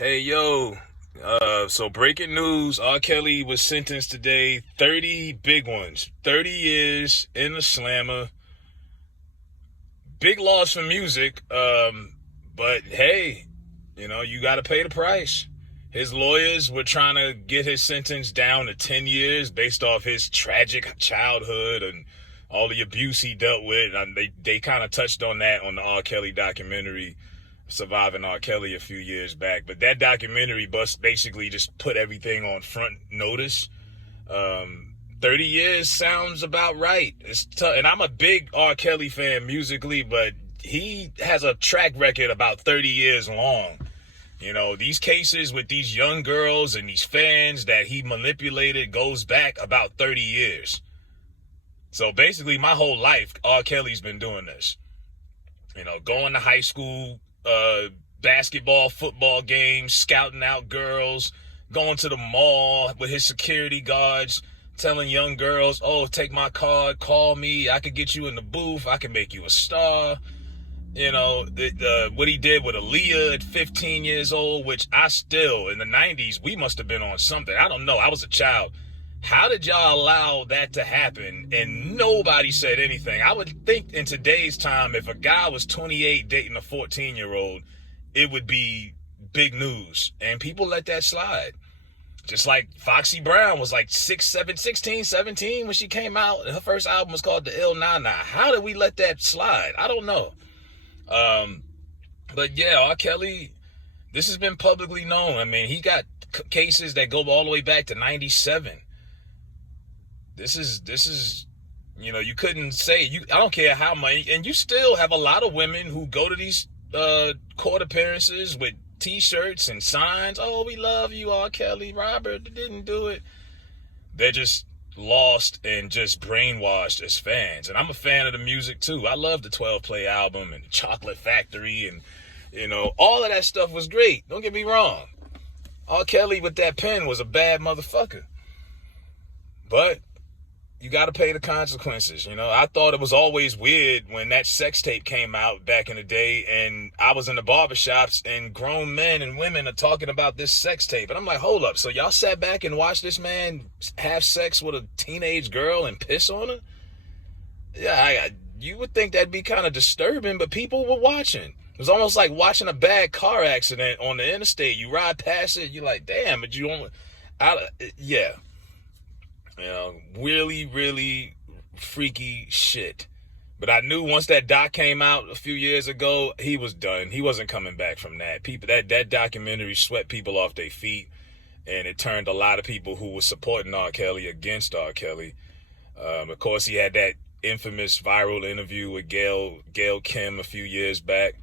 Hey yo, so breaking news, R. Kelly was sentenced today, 30 big ones, 30 years in the slammer. Big loss for music, but hey, you gotta pay the price. His lawyers were trying to get his sentence down to 10 years based off his tragic childhood and all the abuse he dealt with. And they kind of touched on that on the R. Kelly documentary, Surviving R. Kelly, a few years back. But that documentary basically just put everything on front notice. 30 years sounds about right. It's tough. And I'm a big R. Kelly fan musically, but he has a track record about 30 years long. These cases with these young girls and these fans that he manipulated goes back about 30 years. So basically my whole life, R. Kelly's been doing this. Going to high school, basketball, football games, scouting out girls, going to the mall with his security guards, telling young girls, oh, take my card, call me, I could get you in the booth, I can make you a star. What he did with Aaliyah at 15 years old, which I still, in the 90s, we must have been on something. I don't know. I was a child. How did y'all allow that to happen and nobody said anything? I would think in today's time, if a guy was 28 dating a 14-year-old, it would be big news. And people let that slide. Just like Foxy Brown was like 16, 17 when she came out. Her first album was called The Ill Nana. How did we let that slide? I don't know. But yeah, R. Kelly, this has been publicly known. I mean, he got cases that go all the way back to 97. This is, you couldn't say, I don't care how much, and you still have a lot of women who go to these court appearances with t-shirts and signs. Oh, we love you, R. Kelly. Robert didn't do it. They're just lost and just brainwashed as fans. And I'm a fan of the music too. I love the 12 Play album and Chocolate Factory, and all of that stuff was great. Don't get me wrong. R. Kelly with that pen was a bad motherfucker. But you got to pay the consequences. I thought it was always weird when that sex tape came out back in the day, and I was in the barbershops and grown men and women are talking about this sex tape. And I'm like, hold up. So y'all sat back and watched this man have sex with a teenage girl and piss on her? Yeah, you would think that'd be kind of disturbing, but people were watching. It was almost like watching a bad car accident on the interstate. You ride past it, you're like, damn, but you don't, yeah. Really, really freaky shit. But I knew once that doc came out a few years ago, he was done. He wasn't coming back from that. That documentary swept people off their feet, and it turned a lot of people who were supporting R. Kelly against R. Kelly. Of course, he had that infamous viral interview with Gail Kim a few years back.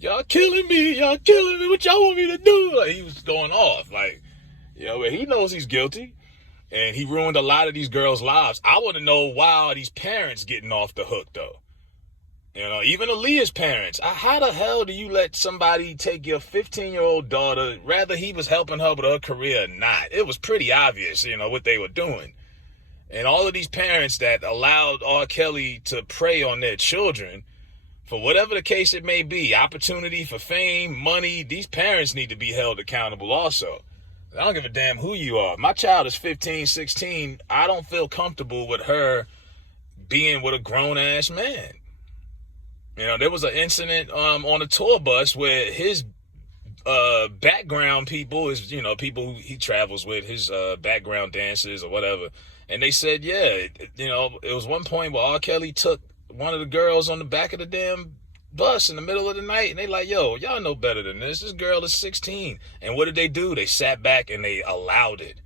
Y'all killing me, what y'all want me to do? Like, he was going off, but he knows he's guilty. And he ruined a lot of these girls' lives. I want to know, why are these parents getting off the hook, though? Even Aaliyah's parents. How the hell do you let somebody take your 15-year-old daughter, rather he was helping her with her career or not? It was pretty obvious, what they were doing. And all of these parents that allowed R. Kelly to prey on their children, for whatever the case it may be, opportunity for fame, money, these parents need to be held accountable also. I don't give a damn who you are. My child is 15, 16. I don't feel comfortable with her being with a grown-ass man. There was an incident on a tour bus where his background people is, people who he travels with, his background dancers or whatever. And they said, yeah, it was one point where R. Kelly took one of the girls on the back of the damn bus in the middle of the night, and they like, yo, y'all know better than this. This girl is 16. And what did they do? They sat back and they allowed it.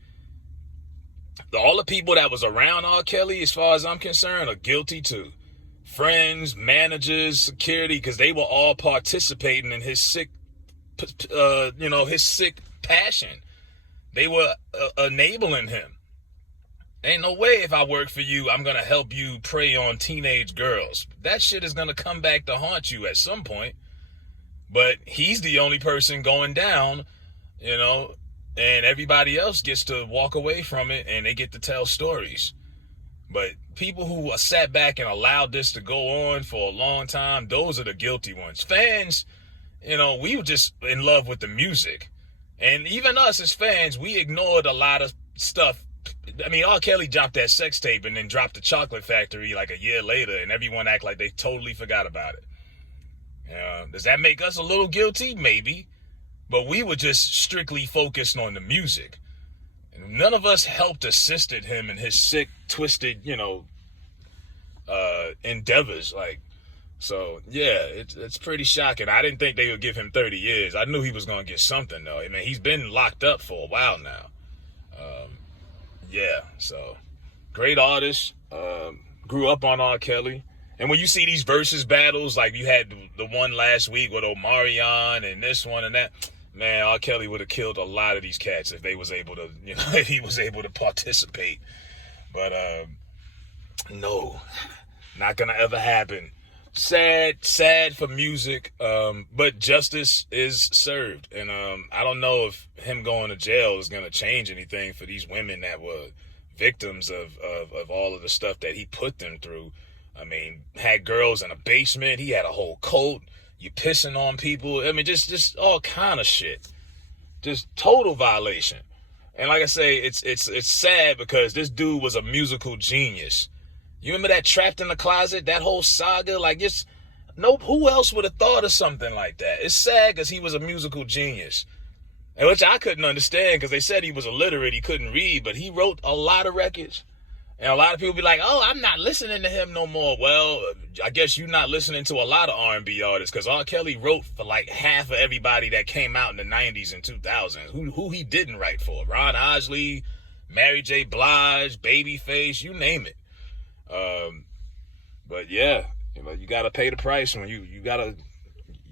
All the people that was around R. Kelly, as far as I'm concerned, are guilty too. Friends, managers, security, because they were all participating in his sick, his sick passion. They were enabling him. Ain't no way if I work for you, I'm going to help you prey on teenage girls. That shit is going to come back to haunt you at some point. But he's the only person going down, and everybody else gets to walk away from it and they get to tell stories. But people who are sat back and allowed this to go on for a long time, those are the guilty ones. Fans, we were just in love with the music. And even us as fans, we ignored a lot of stuff. I mean, R. Kelly dropped that sex tape and then dropped the Chocolate Factory like a year later, and everyone act like they totally forgot about it. Does that make us a little guilty? Maybe. But we were just strictly focused on the music. And none of us helped assisted him in his sick, twisted, endeavors. So yeah, it's pretty shocking. I didn't think they would give him 30 years. I knew he was going to get something, though. I mean, he's been locked up for a while now. Yeah, so great artist. Grew up on R. Kelly. And when you see these versus battles, like you had the one last week with Omarion and this one and that, man, R. Kelly would have killed a lot of these cats if they was able to, if he was able to participate. But no, not gonna ever happen. Sad for music, but justice is served. And I don't know if him going to jail is gonna change anything for these women that were victims of all of the stuff that he put them through. I mean, had girls in a basement. He had a whole cult. You pissing on people. I mean, just all kind of shit. Just total violation. And like I say, it's sad because this dude was a musical genius. You remember that Trapped in the Closet, that whole saga? Who else would have thought of something like that? It's sad because he was a musical genius. And which I couldn't understand because they said he was illiterate, he couldn't read, but he wrote a lot of records. And a lot of people be like, oh, I'm not listening to him no more. Well, I guess you're not listening to a lot of R&B artists because R. Kelly wrote for like half of everybody that came out in the 90s and 2000s. Who he didn't write for? Ron Osley, Mary J. Blige, Babyface, you name it. But yeah, you got to pay the price when you got to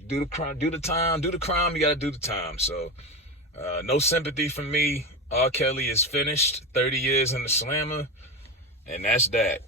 do the crime, you got to do the time. So no sympathy from me. R. Kelly is finished, 30 years in the slammer. And that's that.